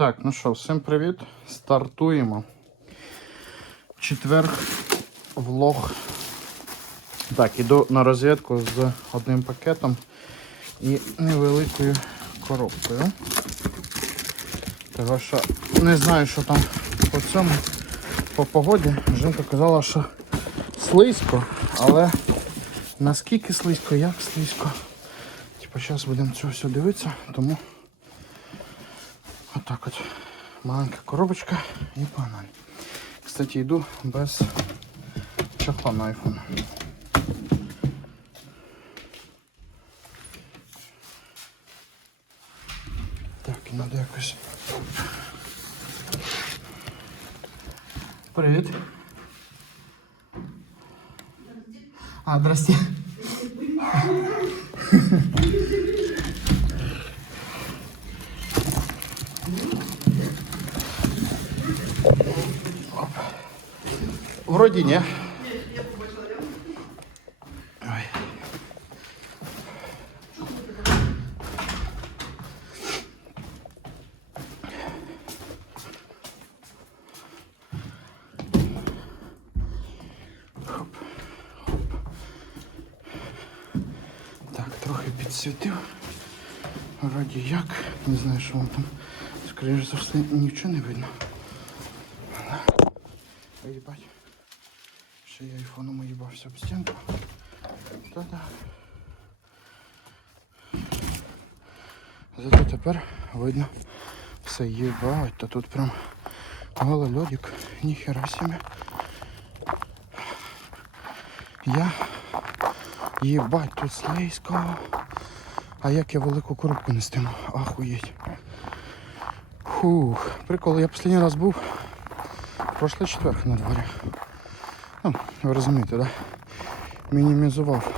Так, ну що, всім привіт. Стартуємо. Четверг влог. Так, іду на розвідку з одним пакетом і невеликою коробкою. Того що не знаю, що там по цьому. По погоді жінка казала, що слизько, але наскільки слизько, як слизько. Типа зараз будемо це все дивитися, тому Отак от. Маленька коробочка і погнали. Кстати, йду без чохла на iPhone. Так, надо якось. Привіт. А, здрасте. Так, трохи підсвітив. Вроді як. Не знаю, що вам там. Скоріше за все, нічого не видно. Ой, Ебать. Ще я айфоном уїбався об стінку. Та-да. Зато тепер видно все єбать, та тут прям гололедик, ніхера себе. Я єбать, тут слизько. А як я велику коробку не стину? Ахуєть. Фух, прикол, я останній раз був прошлий четверг на дворі. Ну, ви розумієте, да? Мінімізував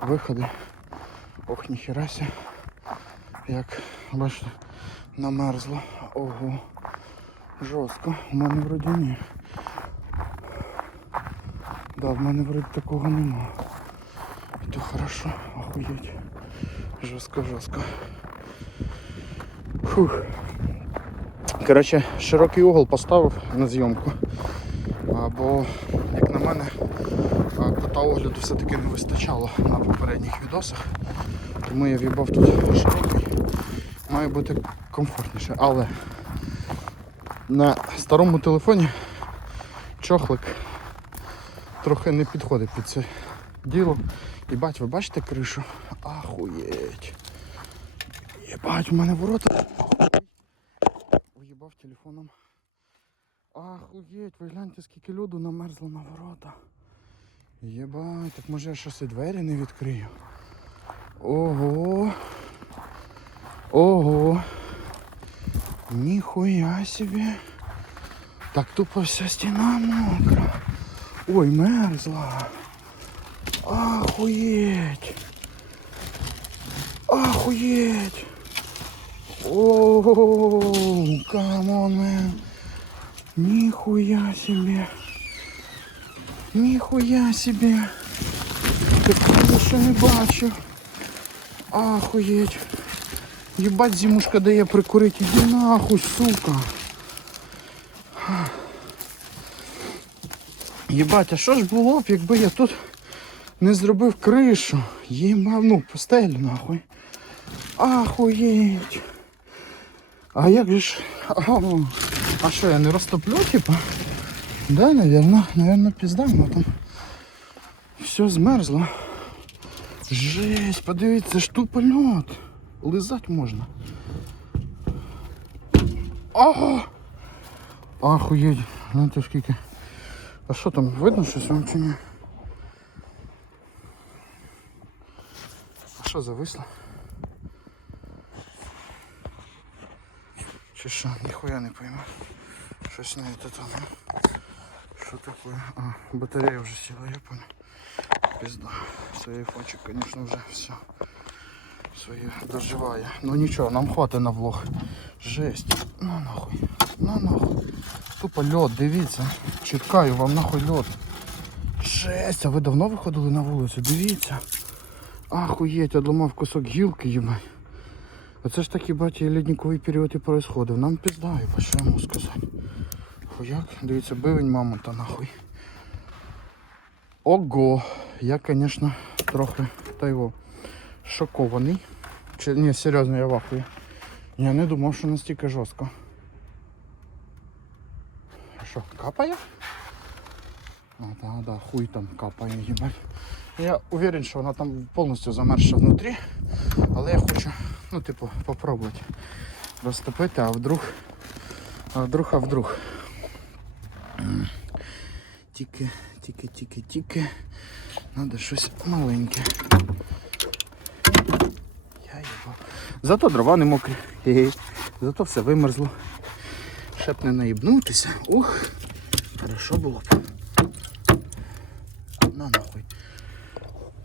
виходи. Ох, ніхерася. Як, бачите, намерзло. Ого. Жорстко. У мене вроді ні. Да, в мене вроді такого нема. І то хорошо, охуєть. Жорстко, жорстко. Фух. Коротше, широкий угол поставив на зйомку. Бо, як на мене, кута огляду все-таки не вистачало на попередніх відосах. Тому я в'їбав тут широкий. Має бути комфортніше. Але на старому телефоні чохлик трохи не підходить під це діло. Єбать, ви бачите кришу? Ахуєть. Єбать, у мене ворота. Уїбав телефоном. Ахуєть, ви гляньте, скільки льоду намерзло на ворота. Єбать, так може я щось і двері не відкрию. Ого. Ого. Ніхуя собі. Так тупо вся стіна мокра. Ой, мерзла. Ахуєть. Ахуєть. Ооо, камон, мен. Нихуя себе. Нихуя себе. Такого ще не бачив. Ахуєть. Єбать зимушка дає прикурити. Іди нахуй, сука. Єбать, а що ж було б, якби я тут не зробив кришу? Єбав, ну, постелю нахуй. Ахуєть. А як же ж... А що, я не розтоплю, типа? Да, наверное, наверное, пизда, но там все змерзло. Жесть, подивіться, ж тупо льот. Лизать можна. Ого! Ахуєть, знаєте скільки. А що там, видно щось вам чи ні? А що зависло? Чи що, ніхуя не пойму. Щось не это там. Що таке? А, батарея вже сіла, я понял. Пизда. Цей айфончик, конечно, вже все. Своє доживає. Ну нічого, нам хватить на влог. Жесть. Ну нахуй. Ну нахуй. Тупо льот, дивіться. Чіткаю вам нахуй льот. Жесть, а ви давно виходили на вулицю? Дивіться. Ахуєть, одламав кусок гілки, їбай. Оце ж такі баті лідниковий період і происходив. Нам пізда, і що можу сказати. Хуяк, дивіться, бивень мамонта нахуй. Ого! Я, звісно, трохи та його шокований. Чи, ні, серйозно, я вахую. Я не думав, що настільки жорстко. Що, капає? А, да, да, хуй там капає, їбать. Я уверен, що вона там повністю замерзша внутрі, але я хочу, ну, типу, попробувати розтопити, а вдруг, а вдруг, а вдруг. Тільки, тільки, тільки, тільки. Надо щось маленьке. Я його. Зато дрова не мокрі. Хе-хе. Зато все вимерзло. Ще б не наїбнутися. Ух, хорошо було б. На нахуй.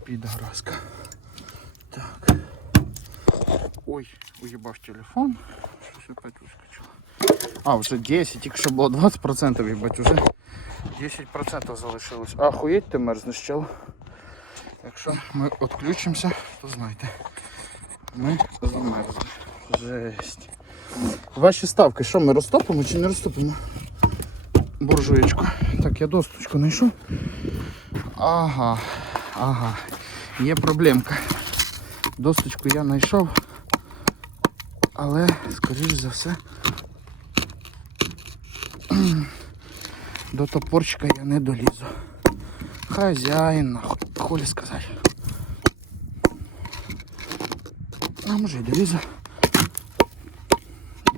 Підгаразка. Ой, уїбав телефон. Щось опять вискочило. А, вже 10, тільки що було 20%, їбать, уже 10% залишилось. Ахуєть ти мерзнеш, чел. Якщо ми відключимося, то знайте. Ми замерзли. Жесть. Ваші ставки, що ми розтопимо чи не розтопимо? Буржуєчку. Так, я досточку знайшов. Ага, ага. Є проблемка. Досточку я знайшов. Але, скоріш за все, до топорчика я не долізу. Хазяїн, нахуй, холі сказати. А може й долізу.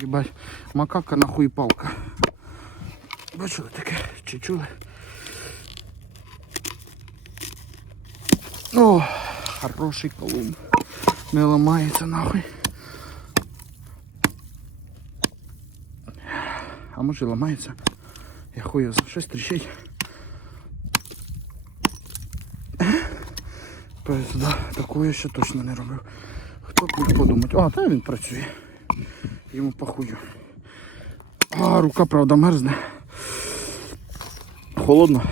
Єбать, макака нахуй палка. Бачили таке? Чи чули? О, хороший колумб. Не ламається нахуй. А може ламається? Я за щось тріщить. Тобто, такого я ще точно не робив. Хто б міг подумати? А, та він працює. Йому похую. А, рука, правда, мерзне. Холодно.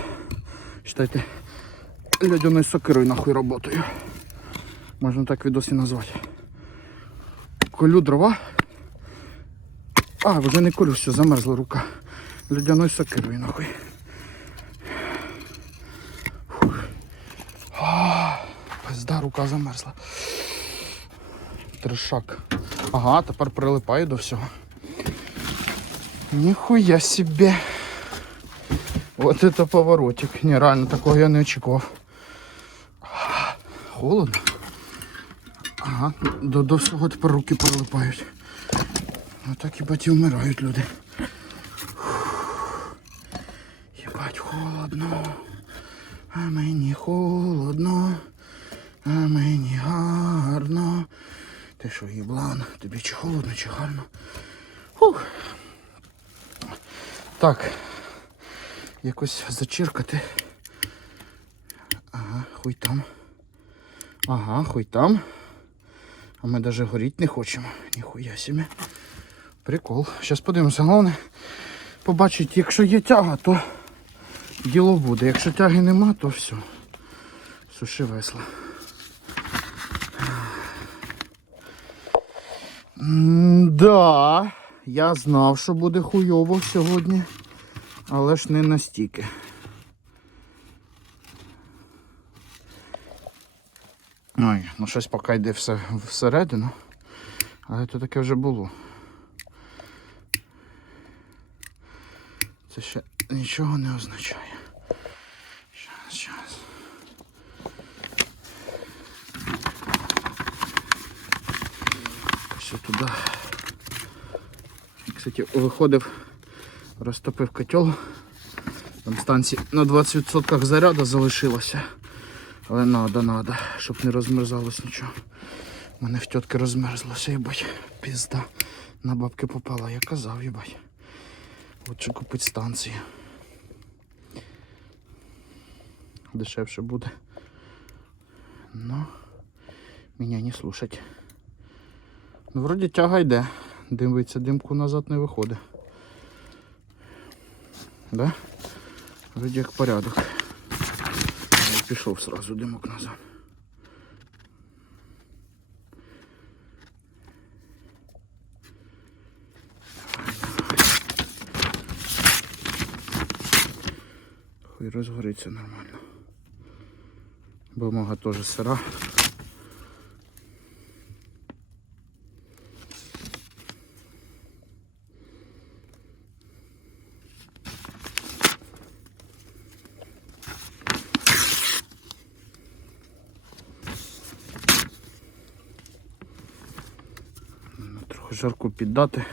Считайте, лядяною сокирою нахуй работаю. Можна так відос і назвати. Колю дрова. А, вже не колю, все, замерзла рука. Лядяною сокирою нахуй. Пизда, рука замерзла. Трешак. Ага, тепер прилипаю до всього. Ніхуя себе. Вот это поворотик. Не, реально такого я не очікував. Холодно. Ага, до, до всього тепер руки прилипають. А так і баті вмирають люди. Єбать, холодно. А мені холодно. А мені гарно. Ти що, їблан? Тобі чи холодно, чи гарно? Фух. Так. Якось зачіркати. Ага, хуй там. Ага, хуй там. А ми навіть горіти не хочемо. Ніхуя собі. Прикол. Зараз подивимося. Головне побачити, якщо є тяга, то діло буде. Якщо тяги нема, то все. Суши весла. Да, я знав, що буде хуйово сьогодні, але ж не настільки. Ой, ну щось поки йде все всередину, але то таке вже було. Це ще нічого не означає. Щас, щас. Все туди. Кстати, виходив, розтопив котел. Там станції на 20% заряду залишилося. Але надо, надо, щоб не розмерзалось нічого. У мене в тітки розмерзлося, їбать. Пізда. На бабки попала, я казав, їбать. Лучше купити станцію. Дешевше буде. Но мене не слушать. Ну, вроді тяга йде. Дивиться, димку назад не виходить. Да? Вроді як порядок. Я пішов сразу димок назад. І розгориться нормально. Бумага теж сира. Трохи жарку піддати,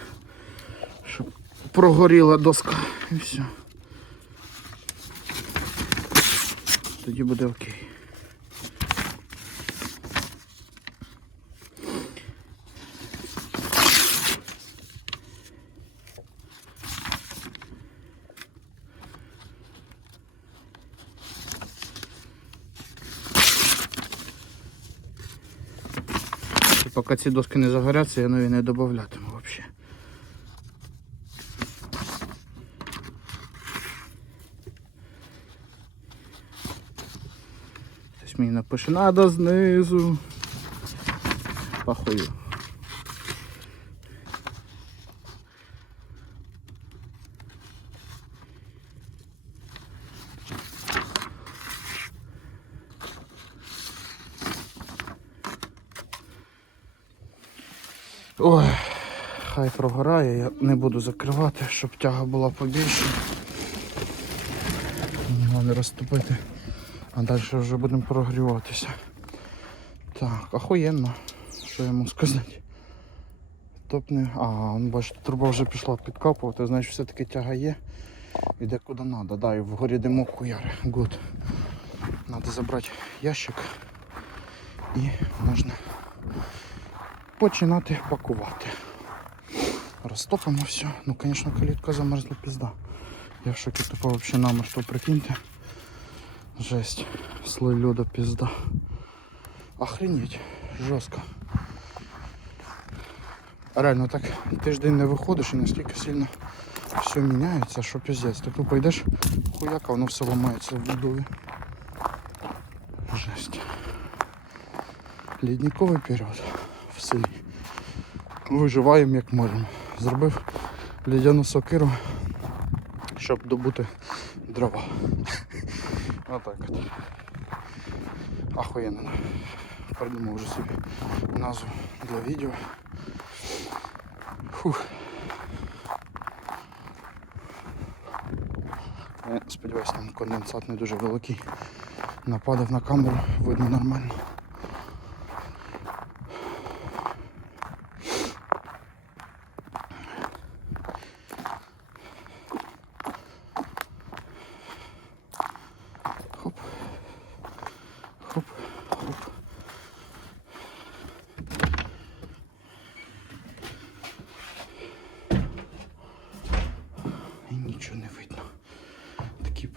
щоб прогоріла доска і все. Тоді буде окей. Поки ці доски не загоряться, я нові не додаватиму взагалі. Хтось мені напише, надо знизу. Похую. Ой, хай прогорає, я не буду закривати, щоб тяга була побільше. Головне розтопити. А далі вже будемо прогріватися. Так, охуєнно. Що я можу сказати? Топне. А, ну бачите, труба вже пішла підкапувати, значить все-таки тяга є. Іде куди треба. Да, і вгорі димок хуяри. Гуд. Треба забрати ящик і можна починати пакувати. Розтопимо все. Ну, звісно, калітка замерзла пізда. Я в шокі тупо взагалі намертво прикиньте. Жесть. Слой льода пизда. Охренеть. Жорстко. Реально так тиждень не виходиш і настільки сильно все міняється, що піздець. Ти тупо йдеш, хуяка, воно все ламається в будові. Жесть. Лідниковий період в селі. Виживаємо як можемо. Зробив лідяну сокиру, щоб добути дрова. Отак от. Охуєнно. Придумав вже собі назву для відео. Фух. Я сподіваюся, там конденсат не дуже великий. Нападав на камеру, видно нормально.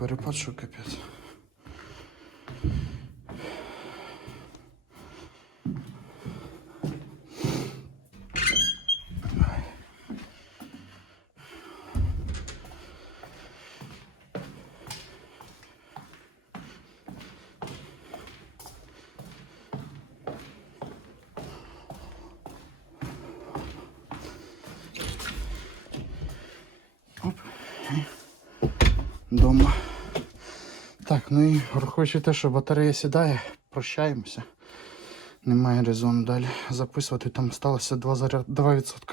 Перепад, що капець. Дома. Ну і враховуючи те, що батарея сідає, прощаємося. Немає резону далі записувати. Там сталося 2%. 2%.